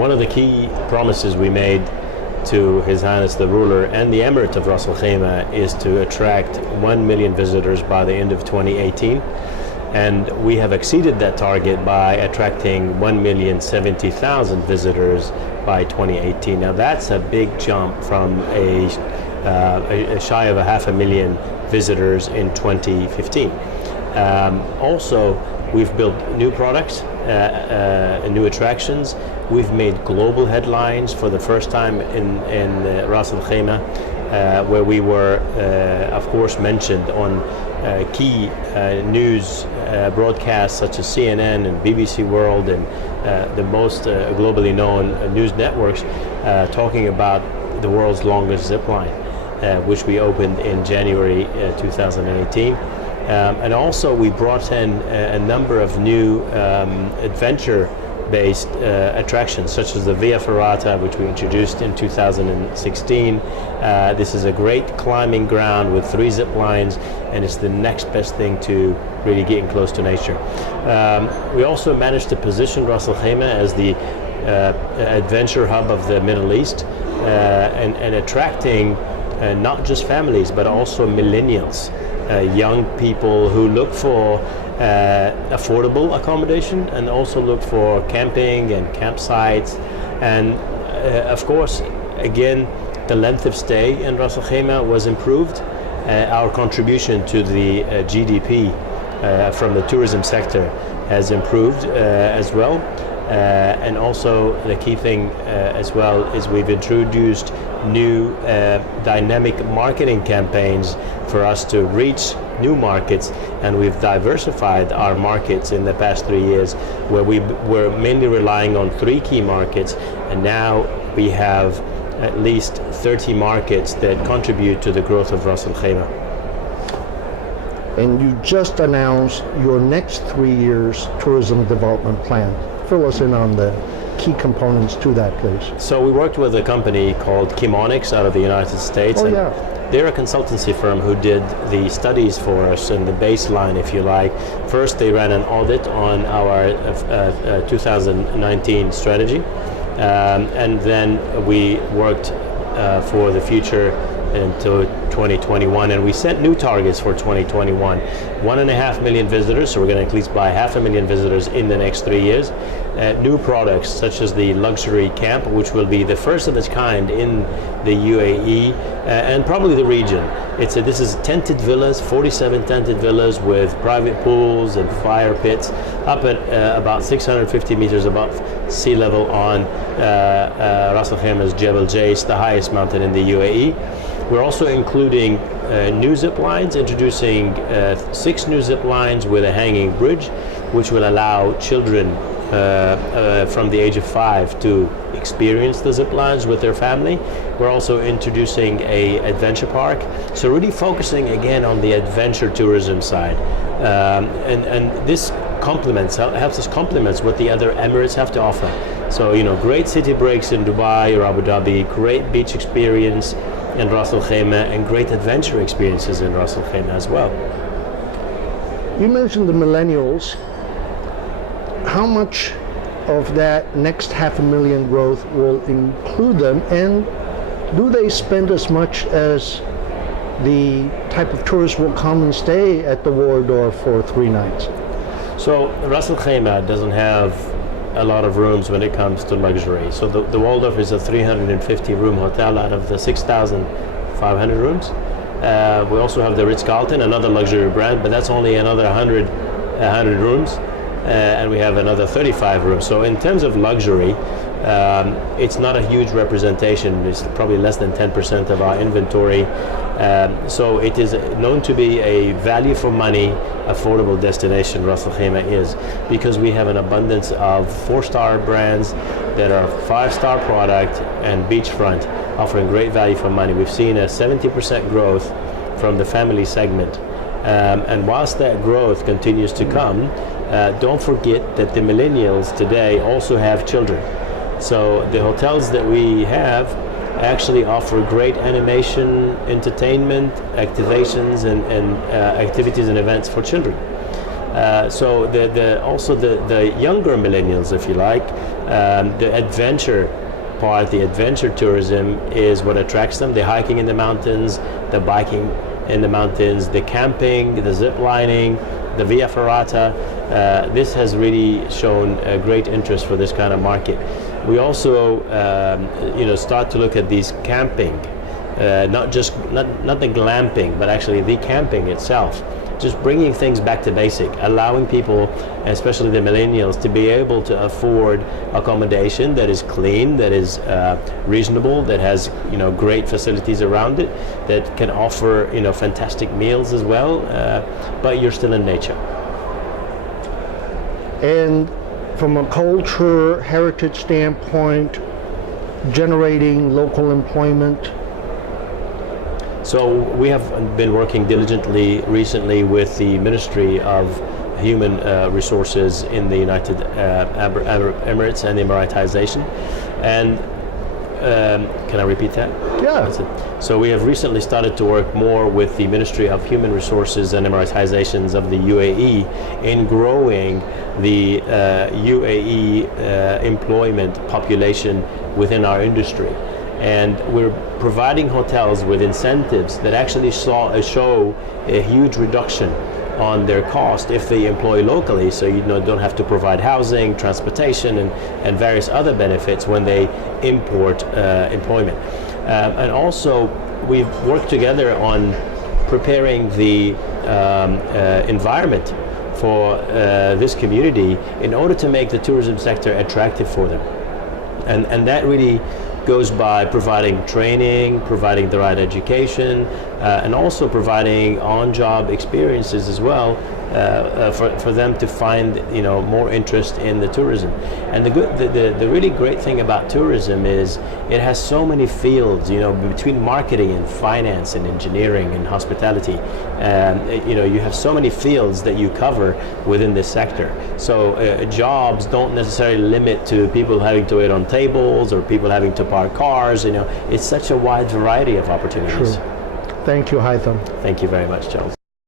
one of the key promises we made to His Highness the ruler and the emirate of Ras Al Khaimah is to attract 1 million visitors by the end of 2018. And we have exceeded that target by attracting 1,070,000 visitors by 2018. Now that's a big jump from a shy of 500,000 visitors in 2015. Also, we've built new products, new attractions. We've made global headlines for the first time in Ras Al Khaimah, where we were, of course, mentioned on key news broadcasts such as CNN and BBC World and the most globally known news networks, talking about the world's longest zip line, which we opened in January 2018. And also we brought in a number of new adventure-based attractions, such as the Via Ferrata, which we introduced in 2016. This is a great climbing ground with 3 zip lines, and it's the next best thing to really getting close to nature. We also managed to position Ras Al Khaimah as the adventure hub of the Middle East, and attracting not just families, but also millennials. Young people who look for affordable accommodation and also look for camping and campsites. And of course, again, the length of stay in Ras Al Khaimah was improved. Our contribution to the GDP from the tourism sector has improved as well. And also the key thing as well is we've introduced new dynamic marketing campaigns for us to reach new markets, and we've diversified our markets in the past 3 years, where we were mainly relying on 3 key markets, and now we have at least 30 markets that contribute to the growth of Ras Al Khaimah. And you just announced your next 3 years tourism development plan. Fill us in on the key components to that, please. So we worked with a company called Chemonics out of the United States. Oh, yeah. They're a consultancy firm who did the studies for us and the baseline, if you like. First, they ran an audit on our 2019 strategy, and then we worked for the future until 2021, and we set new targets for 2021. 1.5 million visitors, so we're going to increase by 500,000 visitors in the next 3 years. New products such as the luxury camp, which will be the first of its kind in the UAE and probably the region. This is tented villas, 47 tented villas with private pools and fire pits up at about 650 meters above sea level on Ras Al Khaimah's Jebel Jais, the highest mountain in the UAE. We're also including new zip lines, introducing 6 new zip lines with a hanging bridge, which will allow children from the age of 5 to experience the zip lines with their family. We're also introducing a adventure park, so really focusing again on the adventure tourism side, and this helps us complement what the other Emirates have to offer. So, great city breaks in Dubai or Abu Dhabi, great beach experience in Ras Al Khaimah, and great adventure experiences in Ras Al Khaimah as well. You mentioned the millennials. How much of that next 500,000 growth will include them, and do they spend as much as the type of tourist will come and stay at the Waldorf for 3 nights? So Ras Al Khaimah doesn't have a lot of rooms when it comes to luxury. So the Waldorf is a 350 room hotel out of the 6,500 rooms. We also have the Ritz-Carlton, another luxury brand, but that's only another 100 rooms. And we have another 35 rooms. So in terms of luxury, it's not a huge representation. It's probably less than 10% of our inventory. So it is known to be a value for money, affordable destination. Ras Al Khaimah is, because we have an abundance of 4-star brands that are 5-star product and beachfront, offering great value for money. We've seen a 70% growth from the family segment. And whilst that growth continues to come, don't forget that the millennials today also have children. So the hotels that we have actually offer great animation, entertainment, activations, and activities and events for children. So the younger millennials, if you like, the adventure part, the adventure tourism is what attracts them. The hiking in the mountains, the biking in the mountains, the camping, the zip lining, the via ferrata. This has really shown a great interest for this kind of market. We also, start to look at these camping, not the glamping, but actually the camping itself. Just bringing things back to basic, allowing people, especially the millennials, to be able to afford accommodation that is clean, that is reasonable, that has great facilities around it, that can offer fantastic meals as well, but you're still in nature. And from a culture, heritage standpoint, generating local employment. So we have been working diligently recently with the Ministry of Human Resources in the United Arab Emirates and Emiratization. And can I repeat that? Yeah. That's it. So we have recently started to work more with the Ministry of Human Resources and Emiratizations of the UAE in growing the UAE employment population within our industry. And we're providing hotels with incentives that actually show a huge reduction on their cost if they employ locally, so don't have to provide housing, transportation, and various other benefits when they import employment. And also, we've worked together on preparing the environment for this community in order to make the tourism sector attractive for them. And that really goes by providing training, providing the right education, and also providing on-job experiences as well for them to find more interest in the tourism. And the really great thing about tourism is it has so many fields, between marketing and finance and engineering and hospitality. You have so many fields that you cover within this sector. So jobs don't necessarily limit to people having to wait on tables or people having to park cars. It's such a wide variety of opportunities. True. Thank you, Haitham. Thank you very much, Charles.